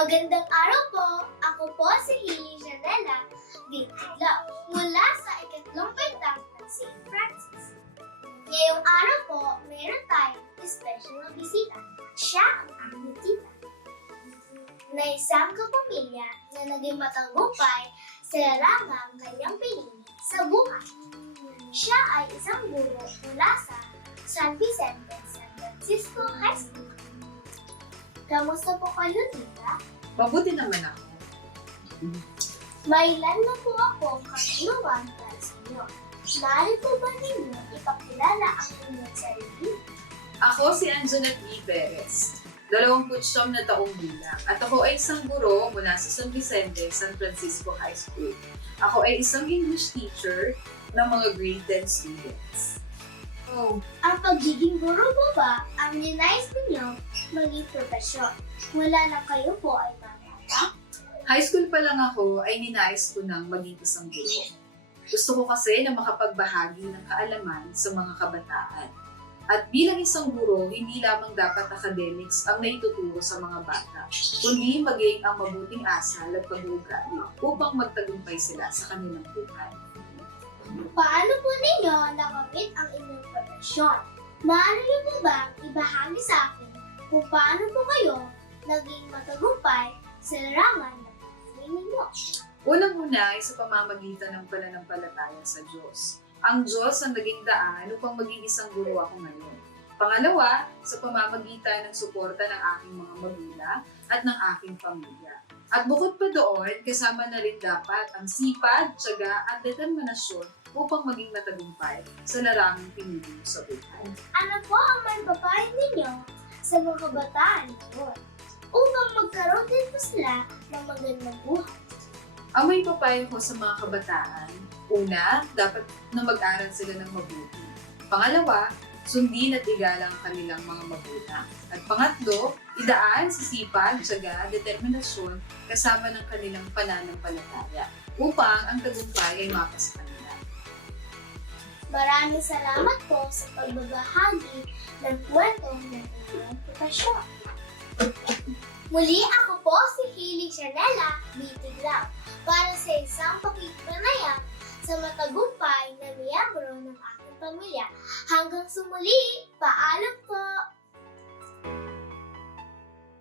Magandang araw po! Ako po si Hailey Janela Vitiglaw mula sa ikatlong bintang ng St. Francis. Ngayong araw po, meron tayong special na bisita. Siya ang aming tita. Na isang kapamilya na naging matagumpay sa larangang kanyang pinili sa buhay. Siya ay isang guro mula sa San Vicente, San Francisco High School. Kamusta po kayo, tita? Mabuti naman ako. May ilan na po akong katanungan para sa inyo. Maaari po ba ninyo ipakilala ang inyong sarili? Ako si Anjanette V. Perez, 29 na taong gulang, at ako ay isang guro mula sa San Vicente, San Francisco High School. Ako ay isang English teacher ng mga grade 10 students. Ang pagiging guro po ba ang ninais ninyo maging profesyon? Mula na kayo po ay mamata? High school pa lang ako ay ninais ko ng maging isang guro. Gusto ko kasi na makapagbahagi ng kaalaman sa mga kabataan. At bilang isang guro, hindi lamang dapat academics ang naituturo sa mga bata, kundi maging ang mabuting asal at pag-uugali upang magtagumpay sila sa kanilang buhay. Paano po ninyo nakamit ang inyong profesyon? Maaari niyo po ba ibahagi sa akin kung paano po kayo naging matagumpay sa larangan ng pinili ninyo? Unang-una ay sa pamamagitan ng pananampalataya sa Diyos. Ang Diyos ang naging daan upang maging isang guro ako ngayon. Pangalawa, sa pamamagitan ng suporta ng aking mga magulang at ng aking pamilya. At bukod pa doon, kasama na rin dapat ang sipag, tiyaga at determinasyon upang maging matagumpay sa larangang pinili mo sa buhay. Ano po ang may papayo ninyo sa mga kabataan ngayon upang magkaroon din po sila ng magandang buhay? Ang may papayo ko sa mga kabataan, una, dapat na mag-aral sila ng mabuti. Pangalawa, sundin at igalang ang kanilang mga magulang. At pangatlo, idaan sa sipag, tiyaga, determinasyon kasama ng kanilang pananampalataya upang ang tagumpay ay mapasa kanila. Maraming salamat po sa pagbabahagi ng kwentong ng inyong profesyon. Muli ako po si Hailey Janela Vitiglaw para sa isang pakikipanayam sa matagumpay na miyembro ng aking pamilya. Hanggang sumuli, paalam po!